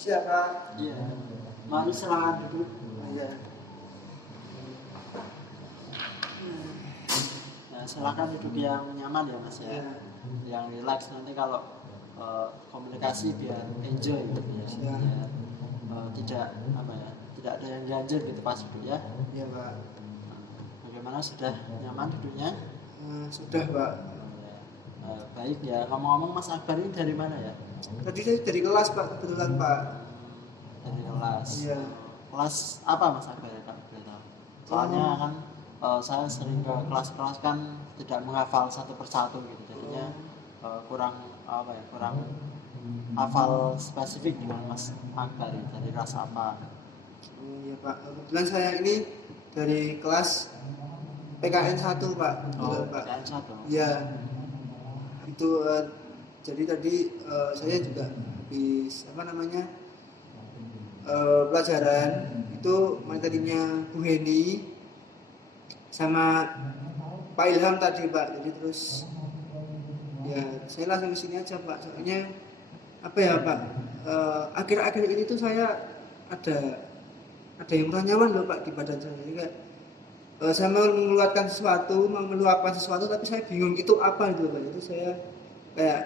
Siapa? Iya. Mari silakan duduk. Iya. Nah, silakan duduk yang nyaman ya Mas ya. Iya. Yang relax, nanti kalau komunikasi biar enjoy gitu ya. Siap. Biar, tidak apa ya, tidak ada yang ganjil gitu pas duduk ya. Iya, Pak. Bagaimana, sudah nyaman duduknya? Sudah, Pak. Baik ya. Ngomong-ngomong, Mas Akbar ini dari mana ya? Tadi saya dari kelas, Pak, kebetulan, Pak. Dari kelas. Iya. Kelas apa Mas Akbar ya, Pak? Soalnya kan saya sering ke kelas-kelas kan tidak menghafal satu persatu gitu, jadinya kurang apa ya, kurang hafal spesifik dengan Mas Akbar dari kelas apa. Iya, Pak. Kebetulan saya ini dari kelas PKN 1, Pak. Oh, Pak. PKN 1. Iya. Itu jadi tadi saya juga habis pelajaran itu materinya Bu Heni sama Pak Ilham tadi, Pak. Jadi terus ya saya langsung kesini aja, Pak. Soalnya apa ya, Pak, akhir-akhir ini tuh saya ada yang kurang nyaman loh, Pak, di badan saya. Jadi kayak saya mau meluapkan sesuatu tapi saya bingung itu apa gitu, Pak. Itu saya kayak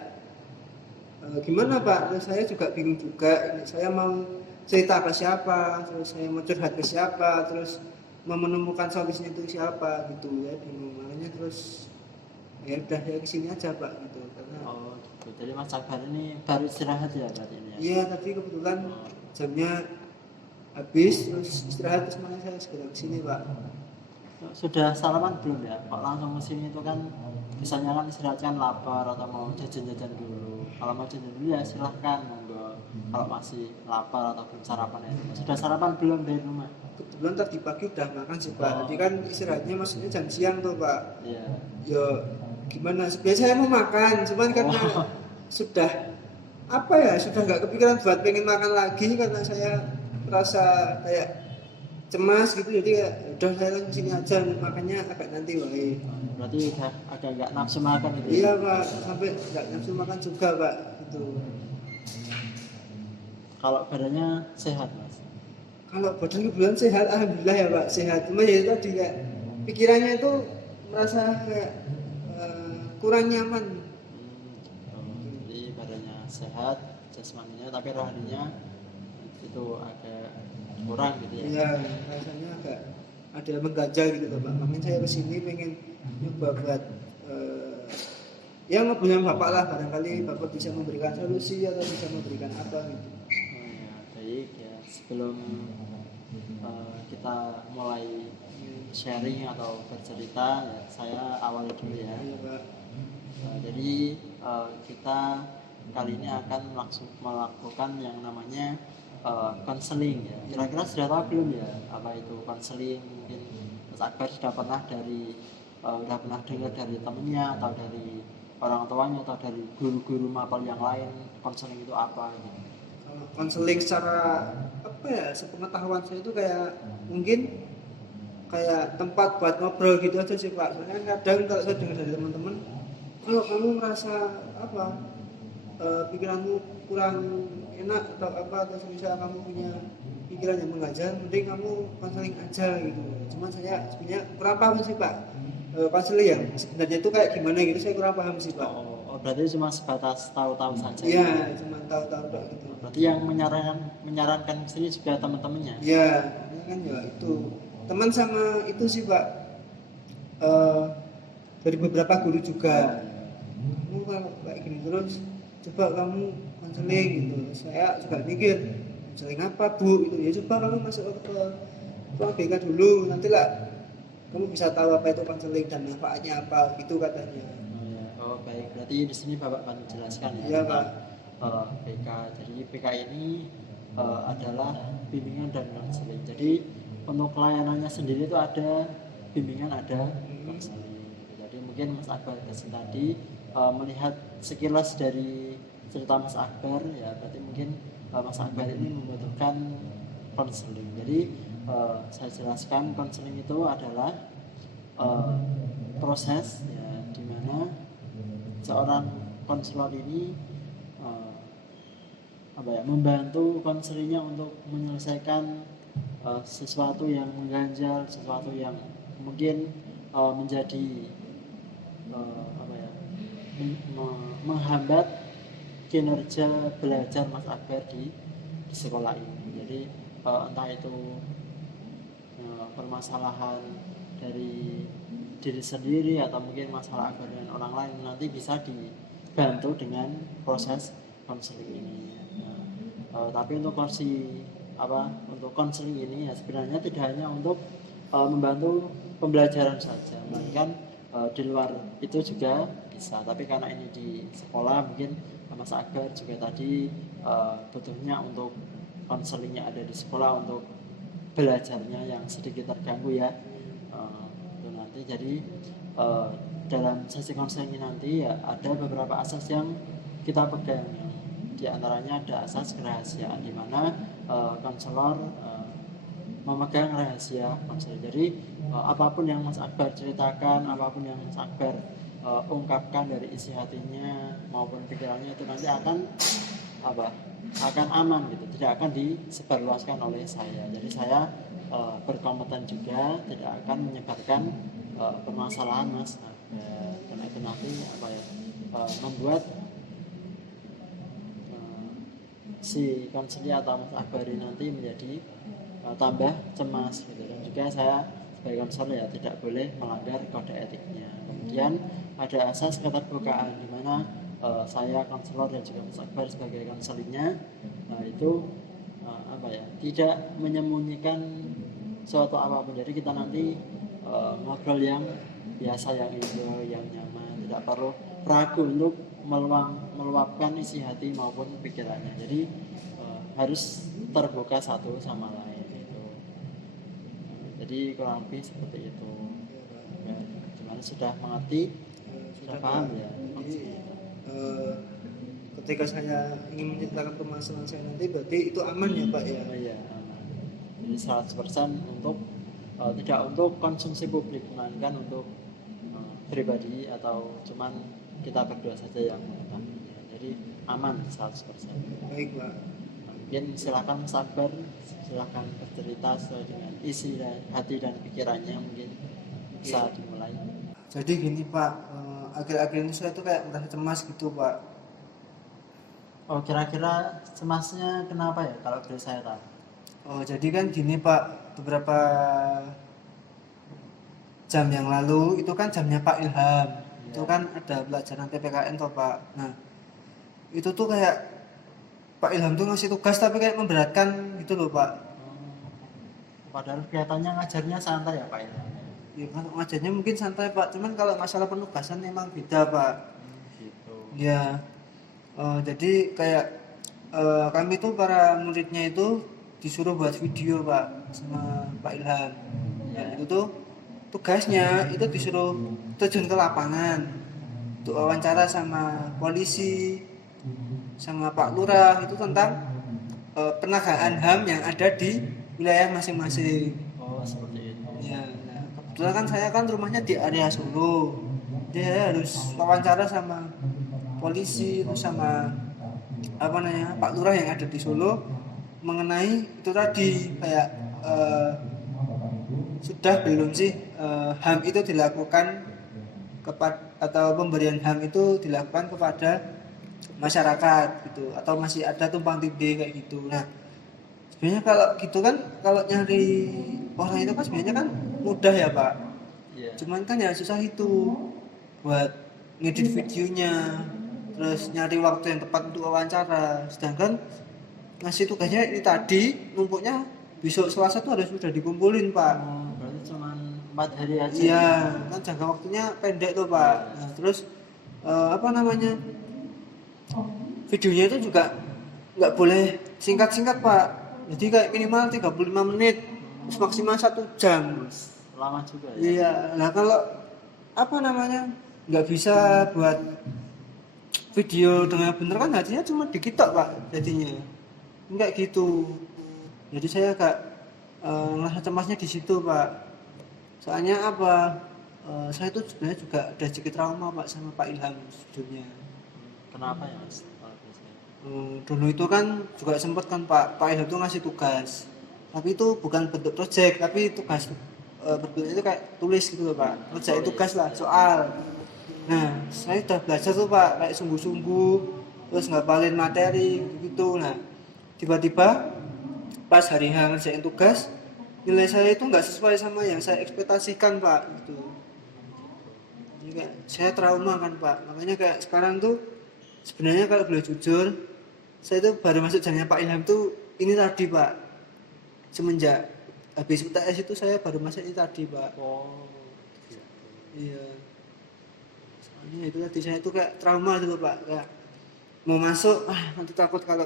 gimana, Pak? Terus saya juga bingung juga. Saya mau cerita ke siapa, terus saya mau curhat ke siapa, terus mau menemukan solusinya itu siapa gitu ya, bingung. Makanya terus ya udah ya kesini aja, Pak, gitu. Karena gitu. Jadi Mas Akbar ini baru istirahat ya berarti ini ya? Iya, tadi kebetulan jamnya habis, terus istirahat, terus makanya saya segera kesini, Pak. Sudah sarapan belum ya? Kok langsung kesini itu kan misalnya kan istirahat kan lapar atau mau jajan-jajan dulu. Kalau mau jajan dulu ya silahkan, monggo. Kalau masih lapar atau belum sarapan ya. Sudah sarapan belum dari rumah? Kebetulan tadi pagi udah makan sih, Pak. Tadi kan istirahatnya maksudnya jam siang tuh, Pak. Iya. Ya gimana? Sebenarnya saya mau makan, cuman karena sudah nggak kepikiran buat pengen makan lagi karena saya merasa kayak cemas gitu, jadi ya udah saya langsung sini aja, makannya agak nanti, wae. Berarti udah agak nggak nafsu makan gitu ya? Iya, Pak, sampai nggak nafsu makan juga, Pak, gitu. Kalau badannya sehat Mas? Kalau badan kebetulan sehat, alhamdulillah ya, Pak, sehat. Cuma ya tadi kayak pikirannya itu merasa kayak kurang nyaman. Jadi badannya sehat, jasmaninya, tapi rohaninya itu agak kurang gitu ya? Iya, rasanya agak ada mengganjal gitu loh, Pak. Makanya saya kesini pengen nyoba buat ya ngobrol sama Bapak lah, barangkali Bapak bisa memberikan solusi atau bisa memberikan apa gitu. Ya, baik ya. Sebelum kita mulai sharing atau bercerita, ya, saya awali dulu ya. Iya, Pak. Jadi kita kali ini akan melakukan yang namanya konseling ya. Kira-kira sudah tahu belum ya apa itu konseling? Mungkin Mas Akbar sudah pernah dengar dari temennya atau dari orang tuanya atau dari guru-guru mapel yang lain konseling itu apa gitu. Kalau konseling secara apa ya, sepengetahuan saya itu kayak mungkin kayak tempat buat ngobrol gitu aja sih, Pak. Soalnya kadang kalau saya dengar dari teman-teman, kalau kamu merasa pikiranmu kurang enak atau apa, atau misalnya kamu punya pikiran yang mengganjal, mending kamu konseling aja gitu. Cuma saya sebenarnya kurang paham sih, Pak, konseling yang sebenarnya itu kayak gimana gitu, saya kurang paham sih, Pak. Berarti cuma sebatas tahu-tahu saja. Iya, cuma tahu-tahu gitu. Berarti yang menyarankan sini juga teman-temannya. Iya, kan ya itu teman sama itu sih, Pak, dari beberapa guru juga. Kamu kalau kayak gini terus, coba kamu konseling gitu. Saya juga mikir konseling apa, Bu, gitu ya. Coba kamu masuk ke ruang BK dulu, nantilah kamu bisa tahu apa itu konseling dan manfaatnya apa gitu katanya. Oh baik, berarti di sini Bapak bantu jelaskan ya. Iya, Pak. PK. Jadi PK ini adalah bimbingan dan konseling. Jadi untuk pelayanannya sendiri itu ada bimbingan, ada konseling. Jadi mungkin Mas Akbar tadi melihat sekilas dari cerita Mas Akbar ya, berarti mungkin Mas Akbar ini membutuhkan konseling. Jadi saya jelaskan, konseling itu adalah proses ya, di mana seorang konselor ini membantu konselingnya untuk menyelesaikan sesuatu yang mengganjal, sesuatu yang mungkin menjadi menghambat kinerja belajar Mas Akbar di sekolah ini. Jadi entah itu permasalahan dari diri sendiri atau mungkin masalah Akbar dengan orang lain, nanti bisa dibantu dengan proses konseling ini. Tapi untuk untuk konseling ini ya sebenarnya tidak hanya untuk membantu pembelajaran saja, melainkan di luar itu juga bisa. Tapi karena ini di sekolah, mungkin Mas Akbar juga tadi butuhnya untuk konselingnya ada di sekolah untuk belajarnya yang sedikit terganggu ya. Itu nanti jadi dalam sesi konseling ini nanti ya ada beberapa asas yang kita pegang, yang diantaranya ada asas kerahasiaan, di mana konselor memegang rahasia konseling. Jadi apapun yang Mas Akbar ceritakan, apapun yang Mas Akbar ungkapkan dari isi hatinya maupun pikirannya, itu nanti akan aman gitu, tidak akan disebarluaskan oleh saya. Jadi saya berkompeten juga, tidak akan menyebarkan permasalahan Mas Akbar, karena itu nanti membuat si konselor atau Mas Akbar nanti menjadi tambah cemas gitu. Dan juga saya sebagai konselor ya tidak boleh melanggar kode etiknya. Kemudian ada asas keterbukaan, di mana saya konselor dan juga Mas Akbar sebagai konselingnya itu tidak menyembunyikan suatu apapun. Jadi kita nanti ngobrol yang biasa, yang enjoy, yang nyaman, tidak perlu ragu untuk meluapkan isi hati maupun pikirannya. Jadi harus terbuka satu sama lain itu. Jadi kurang lebih seperti itu. Gimana, sudah mengerti? Sudah paham ya? Jadi ketika saya ingin menceritakan permasalahan saya nanti, berarti itu aman ya Pak ya? Iya, aman. Jadi 100% untuk tidak untuk konsumsi publik, melainkan untuk pribadi atau cuman kita berdua saja yang mengetahuinya. Jadi aman 100%. Baik Pak. Mungkin silakan sabar, silakan bercerita sesuai dengan isi dan hati dan pikirannya, mungkin bisa dimulai. Jadi gini Pak, akhir-akhir ini saya tuh kayak merasa cemas gitu Pak. Oh, kira-kira cemasnya kenapa ya kalau boleh saya tahu? Oh, jadi kan gini Pak, beberapa jam yang lalu itu kan jamnya Pak Ilham. Itu kan ada pelajaran PPKN toh Pak. Nah, itu tuh kayak Pak Ilham tuh ngasih tugas tapi kayak memberatkan gitu loh Pak. Padahal kelihatannya ngajarnya santai ya Pak Ilham. Ya kan ngajarnya mungkin santai Pak, cuman kalau masalah penugasan memang beda Pak. Gitu. Ya, jadi kayak kami tuh para muridnya itu disuruh buat video Pak sama Pak Ilham. Dan itu tuh tugasnya itu disuruh terjun ke lapangan untuk wawancara sama polisi, sama Pak Lurah, itu tentang penegakan HAM yang ada di wilayah masing-masing. Oh, seperti itu. Ya, nah, kebetulan kan saya kan rumahnya di area Solo, jadi saya harus wawancara sama polisi, terus sama Pak Lurah yang ada di Solo mengenai itu tadi, kayak sudah belum sih HAM itu dilakukan atau pemberian HAM itu dilakukan kepada masyarakat gitu, atau masih ada tumpang tindih kayak gitu. Nah, sebenarnya kalau gitu kan, kalau nyari orang itu kan sebenarnya kan mudah ya Pak. Iya. Cuman kan ya susah itu buat ngedit videonya, terus nyari waktu yang tepat untuk wawancara. Sedangkan ngasih tugasnya ini tadi numpuknya besok Selasa tuh harus sudah dikumpulin Pak. Berarti cuma 4 hari aja. Iya, kan jangka waktunya pendek tuh Pak. Nah, terus videonya itu juga nggak boleh singkat-singkat Pak. Jadi kayak minimal 35 menit, terus maksimal 1 jam. Lama juga ya. Iya, nah kalau nggak bisa buat video dengan bener kan hasilnya cuma dikit tok Pak jadinya. Enggak gitu. Jadi saya agak ngerasa cemasnya di situ Pak. Soalnya saya tuh sebenarnya juga ada sedikit trauma Pak sama Pak Ilham sebelumnya. Kenapa ya Mas? Kalau biasanya? Dulu itu kan juga sempat kan Pak Ilham tuh ngasih tugas, tapi itu bukan bentuk project, tapi tugas berbentuk itu kayak tulis gitu loh Pak, ngerjain tugas lah, soal. Nah, saya udah belajar tuh Pak, kayak sungguh-sungguh, terus ngapalin materi gitu. Nah, tiba-tiba pas hari H ngerjain tugas, nilai saya itu nggak sesuai sama yang saya ekspektasikan Pak, gitu. Jadi kayak saya trauma kan Pak, makanya kayak sekarang tuh sebenarnya kalau boleh jujur, saya tuh baru masuk jalannya Pak Ilham tuh ini tadi Pak, semenjak habis UTS itu saya baru masuk ini tadi Pak. Oh, gitu. Iya, soalnya itu tadi saya tuh kayak trauma gitu Pak, kayak mau masuk nanti takut kalau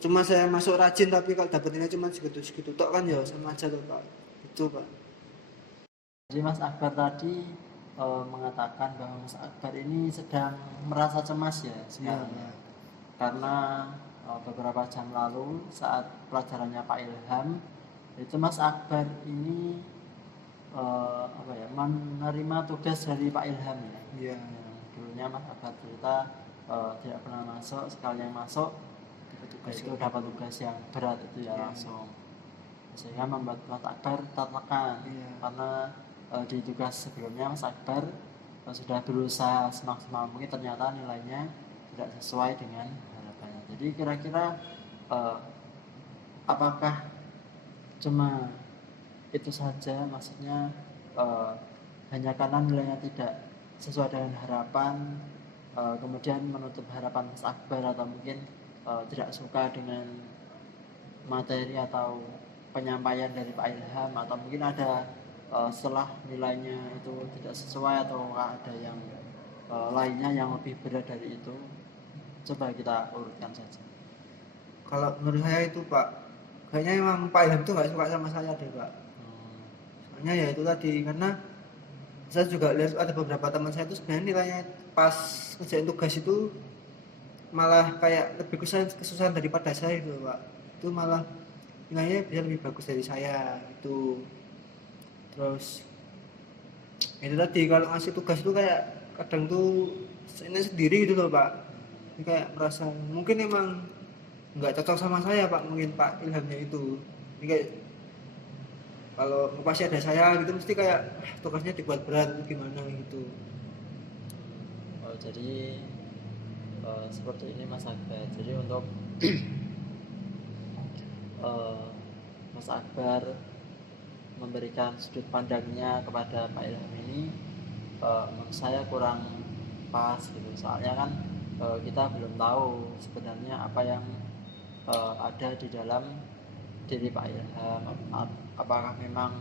cuma saya masuk rajin tapi kalau dapetinnya cuma segitu-segitu tok kan ya sama aja tuh Pak. Itu Pak. Jadi Mas Akbar tadi mengatakan bahwa Mas Akbar ini sedang merasa cemas ya sekarang ya. Karena beberapa jam lalu saat pelajarannya Pak Ilham itu Mas Akbar ini apa ya, menerima tugas dari Pak Ilham ya. Iya. Yang dulunya Mas Akbar cerita tidak pernah masuk, sekali yang masuk itu dapat tugas yang berat itu ya langsung, sehingga membuat Mas Akbar tertekan. Iya. Karena di tugas sebelumnya Mas Akbar sudah berusaha semaksimal mungkin, ternyata nilainya tidak sesuai dengan harapannya. Jadi kira-kira apakah cuma itu saja, maksudnya hanya karena nilainya tidak sesuai dengan harapan kemudian menutup harapan Mas Akbar, atau mungkin tidak suka dengan materi atau penyampaian dari Pak Ilham, atau mungkin ada setelah nilainya itu tidak sesuai, atau ada yang lainnya yang lebih berat dari itu? Coba kita urutkan saja. Kalau menurut saya itu Pak, kayaknya emang Pak Ilham itu nggak suka sama saya deh Pak. Soalnya ya itu tadi, karena saya juga lihat ada beberapa teman saya itu sebenarnya nilainya pas ngerjain tugas itu malah kayak lebih kesusahan daripada saya gitu Pak. Itu malah nilainya bisa lebih bagus dari saya itu. Terus itu tadi kalau ngasih tugas itu kayak kadang tuh saya sendiri gitu loh Pak. Ini kayak merasa mungkin emang nggak cocok sama saya Pak, mungkin Pak Ilhamnya itu. Ini kayak kalau pasti ada saya gitu mesti kayak tugasnya dibuat berat gimana gitu. Jadi seperti ini Mas Akbar. Jadi untuk Mas Akbar memberikan sudut pandangnya kepada Pak Ilham ini menurut saya kurang pas gitu. Soalnya kan kita belum tahu sebenarnya apa yang ada di dalam diri Pak Ilham. Apakah memang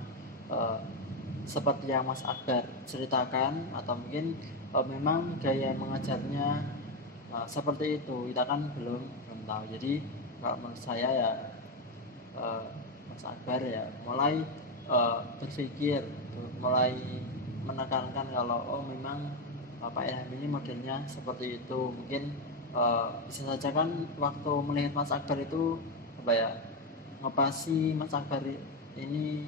seperti yang Mas Akbar ceritakan, atau mungkin memang gaya mengajarnya seperti itu, kita kan belum tahu. Jadi kalau menurut saya ya Mas Akbar ya mulai berpikir, mulai menekankan kalau memang Pak Ilham ini modelnya seperti itu. Mungkin bisa saja kan waktu melihat Mas Akbar itu apa ya, ngepasi Mas Akbar ini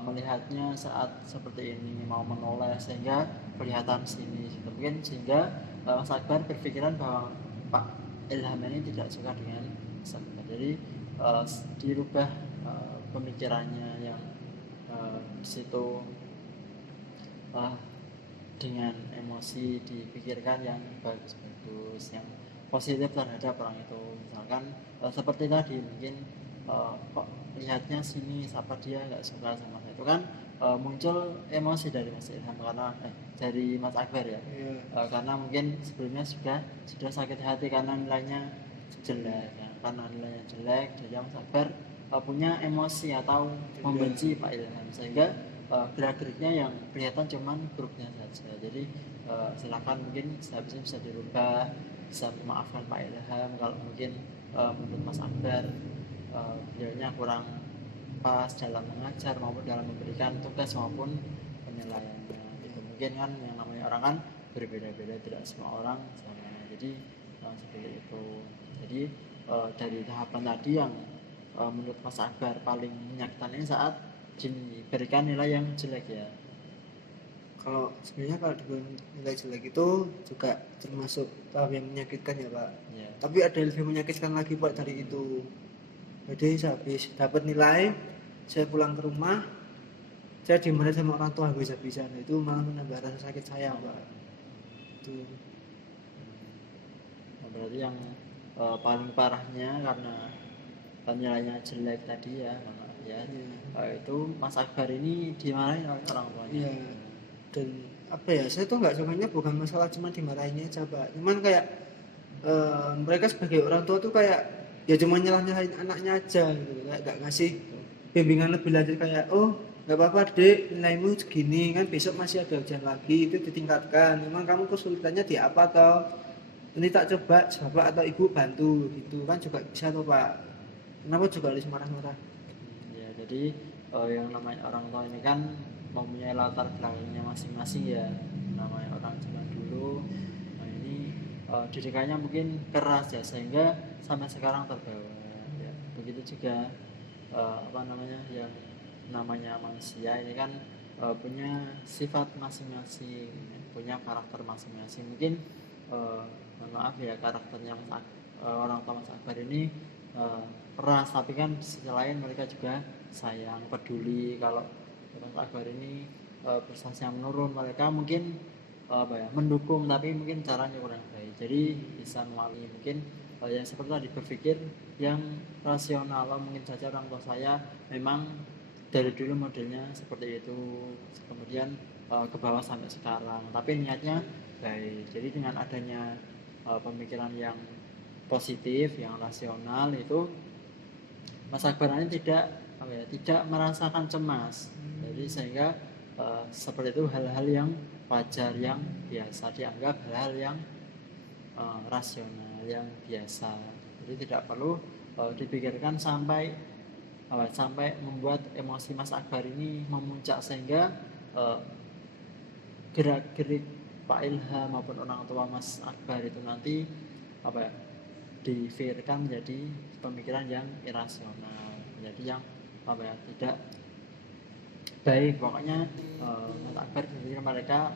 melihatnya saat seperti ini mau menoleh sehingga kelihatan sini gitu. Mungkin sehingga Mas Akbar berpikiran bahwa Pak Ilham ini tidak suka dengan Mas Akbar. Jadi dirubah pemikirannya yang di situ dengan emosi dipikirkan yang bagus-bagus, yang positif terhadap orang itu. Misalkan seperti tadi mungkin kok lihatnya sini, siapa dia nggak suka sama saya, itu kan muncul emosi dari Mas Ilham karena dari Mas Akbar ya. Karena mungkin sebelumnya sudah sakit hati karena nilainya jelek ya. Karena nilainya jelek, jadi Mas Akbar punya emosi atau membenci Pak Ilham, sehingga gerak-geriknya yang kelihatan cuman grupnya saja. Jadi silakan mungkin sehabisnya bisa dirubah, bisa memaafkan Pak Ilham kalau mungkin menurut Mas Akbar beliaunya kurang pas dalam mengajar maupun dalam memberikan tugas maupun penilaiannya. Itu mungkin kan yang namanya orang kan berbeda-beda, tidak semua orang sama. Jadi seperti itu. Jadi dari tahapan tadi yang menurut Mas Akbar paling menyakitkan ini saat diberikan nilai yang jelek ya. kalau sebenarnya kalau dibilang nilai jelek itu juga termasuk tahap yang menyakitkan ya Pak. Ya. Tapi ada yang lebih menyakitkan lagi Pak dari itu. Jadi saya habis dapat nilai, saya pulang ke rumah, saya dimarahin sama orang tua habis-habisan. Itu malah menambah rasa sakit saya Pak. Itu. Nah, berarti yang paling parahnya karena nilainya jelek tadi ya, ya. Itu Mas Akbar ini dimarahin oleh orang tuanya. Iya. Dan apa ya, saya tuh nggak sukanya bukan masalah cuma dimarahinnya aja Pak. Cuman kayak mereka sebagai orang tua tuh kayak ya cuma nyalahin anaknya aja gitu, kayak nggak ngasih bimbingan lebih lanjut kayak oh nggak apa-apa dek, nilaimu segini kan, besok masih ada ujian lagi, itu ditingkatkan, memang kamu kesulitannya di apa toh, ini tak coba bapak atau ibu bantu gitu kan juga bisa toh Pak, kenapa juga harus marah-marah. Ya, jadi yang namanya orang tua ini kan mempunyai latar belakangnya masing-masing ya, namanya orang zaman dulu. Nah ini didikannya mungkin keras ya, sehingga sampai sekarang terbawa ya. Begitu juga apa namanya, yang namanya manusia ini kan punya sifat masing-masing, punya karakter masing-masing. Mungkin mohon maaf ya, karakternya orang tua Mas Akbar ini keras, tapi kan di sisi lain mereka juga sayang, peduli. Kalau Mas Akbar ini prestasinya menurun, mereka mungkin apa ya, mendukung, tapi mungkin caranya kurang baik. Jadi bisa melalui mungkin yang seperti tadi, berpikir yang rasional. Mungkin saja orang tua saya memang dari dulu modelnya seperti itu, kemudian ke bawah sampai sekarang, tapi niatnya baik. Jadi dengan adanya pemikiran yang positif, yang rasional, itu Mas Akbar ini tidak merasakan cemas. Jadi sehingga seperti itu, hal-hal yang wajar, yang biasa, dianggap hal-hal yang rasional, yang biasa. Jadi tidak perlu dipikirkan sampai membuat emosi Mas Akbar ini memuncak, sehingga gerak-gerik Pak Ilham maupun orang tua Mas Akbar itu nanti difikirkan menjadi pemikiran yang irasional, menjadi yang tidak baik. Pokoknya Mas Akbar berpikir mereka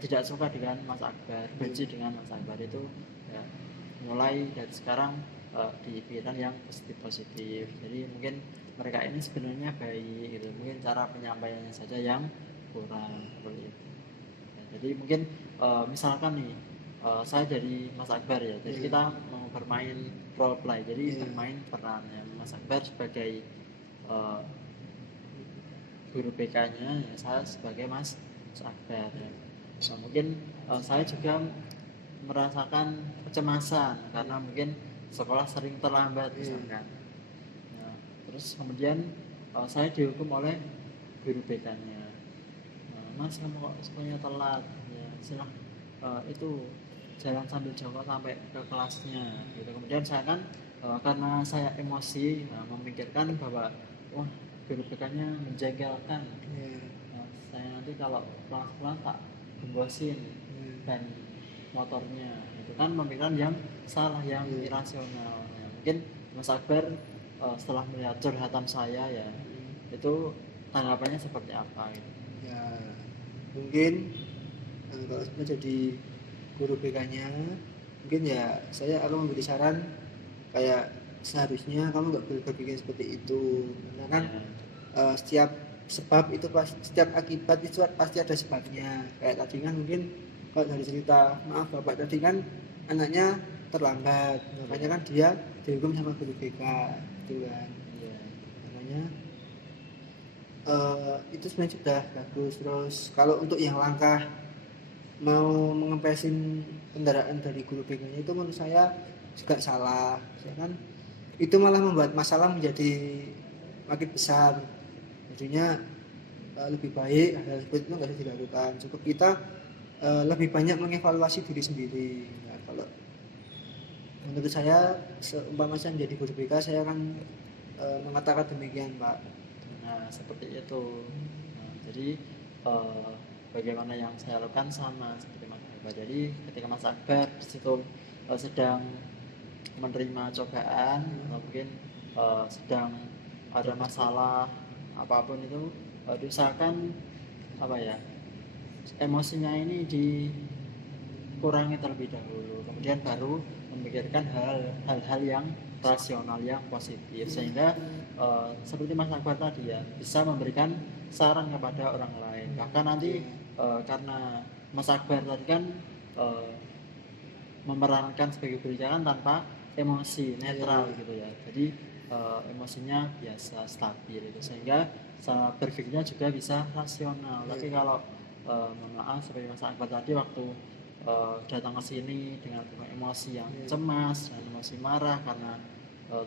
tidak suka dengan Mas Akbar, benci dengan Mas Akbar. Itu ya, mulai dari sekarang dipikiran yang positif. Jadi mungkin mereka ini sebenarnya baik gitu, mungkin cara penyampaiannya saja yang kurang, seperti itu. Ya, jadi mungkin misalkan nih saya jadi Mas Akbar ya, jadi kita mau bermain role play, jadi bermain peran ya, Mas Akbar sebagai guru BK-nya, ya saya sebagai Mas Akbar ya. Nah, mungkin saya juga merasakan kecemasan karena mungkin sekolah sering terlambat misalkan. Nah, terus kemudian saya dihukum oleh guru BK-nya. Nah, Mas, kamu kok sekolahnya telat? Ya, itu jalan sambil jongkok sampai ke kelasnya. Gitu. Kemudian saya kan karena saya emosi, memikirkan bahwa wah, guru BK-nya menjengkelkan. Nah, saya nanti kalau pelan-pelan tak gembosin dan motornya. Itu kan pemikiran yang salah, yang irasional ya. Mungkin Mas Akbar setelah melihat curhatan saya ya, itu tanggapannya seperti apa gitu? Ya mungkin kalau saya jadi guru BK-nya, mungkin ya saya akan memberi saran kayak seharusnya kamu nggak boleh berpikir seperti itu, karena kan setiap sebab itu setiap akibat itu pasti ada sebabnya. Kayak tadi kan mungkin kalau dari cerita maaf bapak tadi kan anaknya terlambat, makanya kan dia dihukum sama guru BK gitu kan. Makanya itu sebenarnya sudah bagus. Terus kalau untuk yang langkah mau mengempesin kendaraan dari guru BK-nya itu menurut saya juga salah, ya kan itu malah membuat masalah menjadi makin besar. Jadinya lebih baik hal seperti itu nggak usah dilakukan, cukup kita lebih banyak mengevaluasi diri sendiri. Nah, kalau menurut saya seumpama saya menjadi guru BK, saya akan mengatakan demikian Pak. Nah seperti itu. Nah, jadi bagaimana yang saya lakukan sama seperti Mas Akbar. Jadi ketika Mas Akbar di situ sedang menerima cobaan, mungkin sedang ada masalah apapun itu, diusahakan emosinya ini dikurangi terlebih dahulu, kemudian baru memikirkan hal-hal yang rasional yang positif, sehingga seperti Mas Akbar tadi ya, bisa memberikan saran kepada orang lain. Bahkan nanti karena Mas Akbar tadi kan memerankan sebagai kebijakan tanpa emosi, netral gitu ya, jadi emosinya biasa stabil itu, sehingga cara berpikirnya juga bisa rasional. Tapi kalau mohon maaf seperti Mas Akbar tadi, waktu datang ke sini dengan penuh emosi yang cemas dan emosi marah karena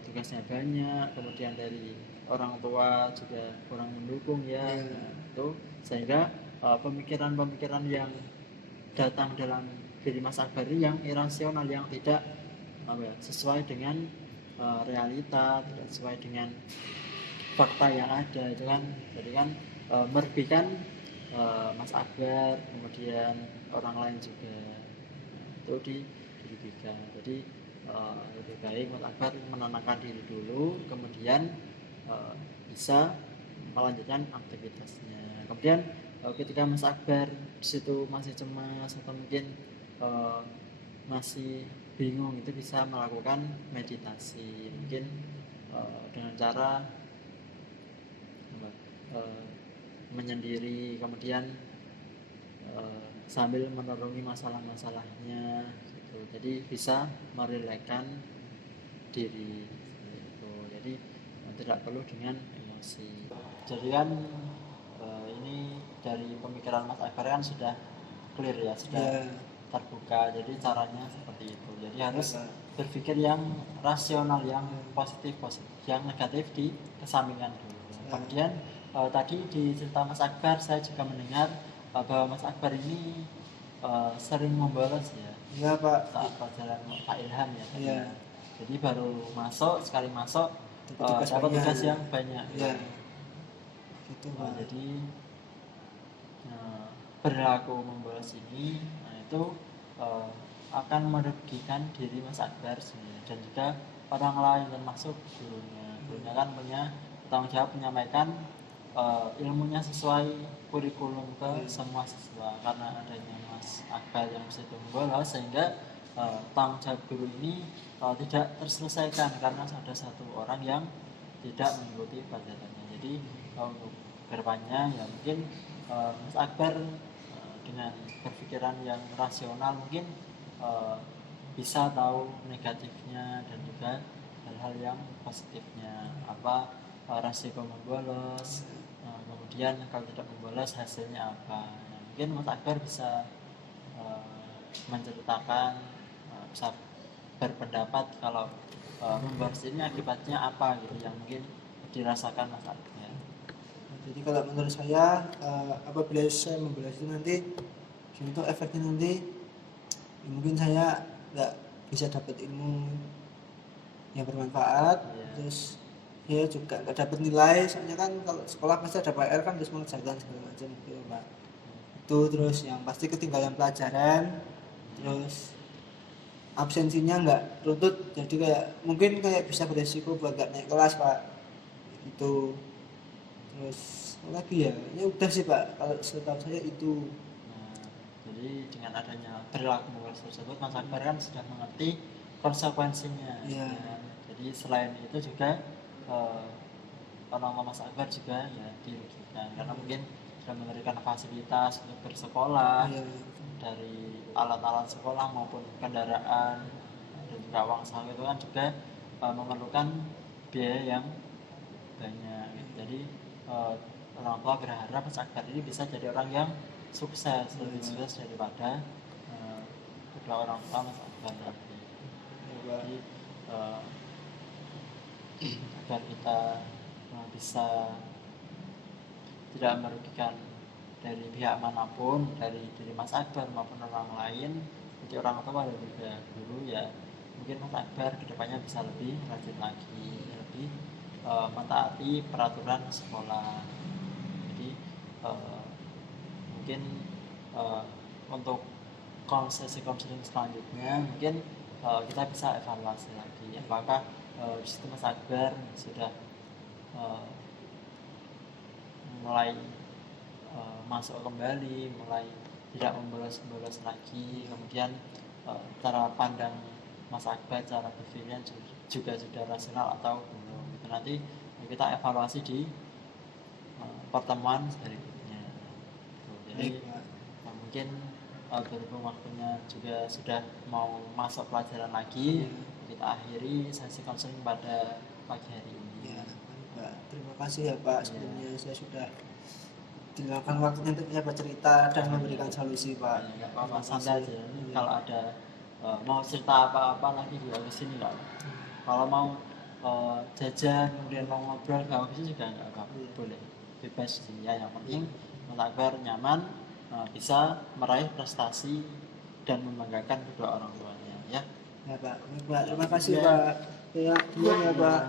tugasnya banyak, kemudian dari orang tua juga kurang mendukung ya, nah, itu sehingga pemikiran-pemikiran yang datang dalam diri Mas Akbar ini yang irasional, yang tidak sesuai dengan realita, tidak sesuai dengan fakta yang ada itu kan. Jadi kan merugikan Mas Akbar, kemudian orang lain juga, itu dirugikan. Jadi lebih baik Mas Akbar menenangkan diri dulu, kemudian bisa melanjutkan aktivitasnya. Kemudian ketika Mas Akbar di situ masih cemas atau mungkin masih bingung, itu bisa melakukan meditasi, mungkin dengan cara menyendiri, kemudian sambil merenungi masalah-masalahnya gitu. Jadi bisa merelakan diri gitu. Jadi tidak perlu dengan emosi. Jadi kan ini dari pemikiran Mas Akbar kan sudah clear ya, sudah terbuka. Jadi caranya seperti itu. Jadi harus berpikir yang rasional, yang positif, yang negatif dikesampingkan dulu. Kemudian tadi di cerita Mas Akbar saya juga mendengar bahwa Mas Akbar ini sering membolos ya. Iya Pak. Saat pelajaran Pak Ilham ya. Iya. Jadi baru masuk, sekali masuk dapat tugas yang banyak. Iya. Gitu Pak. Jadi perilaku membolos ini, itu akan merugikan diri Mas Akbar sendiri dan juga orang lain, termasuk gurunya. Gurunya kan punya tanggung jawab menyampaikan ilmunya sesuai kurikulum ke semua siswa. Karena adanya Mas Akbar yang bisa membolos, sehingga tanggung jawab guru ini tidak terselesaikan karena ada satu orang yang tidak mengikuti pelajarannya. Jadi untuk kedepannya ya mungkin Mas Akbar dengan berpikiran yang rasional mungkin bisa tahu negatifnya dan juga hal-hal yang positifnya, apa resiko membolos, kemudian kalau tidak membolos hasilnya apa. Mungkin Mas Akbar bisa menceritakan, bisa berpendapat kalau membolos ini akibatnya apa gitu yang mungkin dirasakan Mas Akbar. Jadi kalau menurut saya apabila saya membolos itu nanti contoh efeknya nanti ya mungkin saya nggak bisa dapat ilmu yang bermanfaat, terus saya juga nggak dapat nilai, soalnya kan kalau sekolah pasti ada PR kan, terus mengerjakan segala macam gitu Pak. Itu terus yang pasti ketinggalan pelajaran, terus absensinya nggak runtut, jadi kayak mungkin kayak bisa beresiko buat nggak naik kelas Pak. Itu terus lagi ya, ini udah sih Pak, kalau setahu saya itu. Jadi dengan adanya perilaku membolos tersebut, Mas Akbar kan sudah mengerti konsekuensinya. Ya. Jadi selain itu juga orang Mas Akbar juga ya dirugikan karena mungkin sudah memberikan fasilitas untuk bersekolah, dari alat-alat sekolah maupun kendaraan dan juga uang saku, itu kan juga memerlukan biaya yang banyak. Jadi orang tua berharap Mas Akbar ini bisa jadi orang yang sukses, lebih sukses daripada kedua orang tua Mas Akbar tadi. Jadi agar kita bisa tidak merugikan dari pihak manapun, dari diri Mas Akbar maupun orang lain, jadi orang tua dan juga guru ya, mungkin Mas Akbar kedepannya bisa lebih rajin lagi, lebih mentaati peraturan sekolah. Jadi mungkin untuk sesi konseling selanjutnya mungkin kita bisa evaluasi lagi apakah di situ Mas Akbar sudah mulai masuk kembali, mulai tidak membolos-bolos lagi. Kemudian cara pandang Mas Akbar, cara berpikirnya juga sudah rasional atau belum. Itu nanti kita evaluasi di pertemuan berikutnya. Jadi Baik, Pak. mungkin berhubung waktunya juga sudah mau masuk pelajaran lagi, kita akhiri sesi konseling pada pagi hari ini. Ya, Pak. Terima kasih ya Pak. Sebelumnya saya sudah diluangkan waktunya untuk saya bercerita dan memberikan solusi Pak. Nggak apa-apa, santai aja. Kalau ada mau cerita apa-apa lagi juga ke sini nggak apa. Kalau mau jajan kemudian mau ngobrol nggak ke sini juga nggak apa-apa, boleh bebas sih ya. Yang penting Mas Akbar nyaman, bisa meraih prestasi dan membanggakan kedua orang tuanya ya. Ya Pak. Baik, Pak. Terima kasih Pak. Ya, iya ya Pak.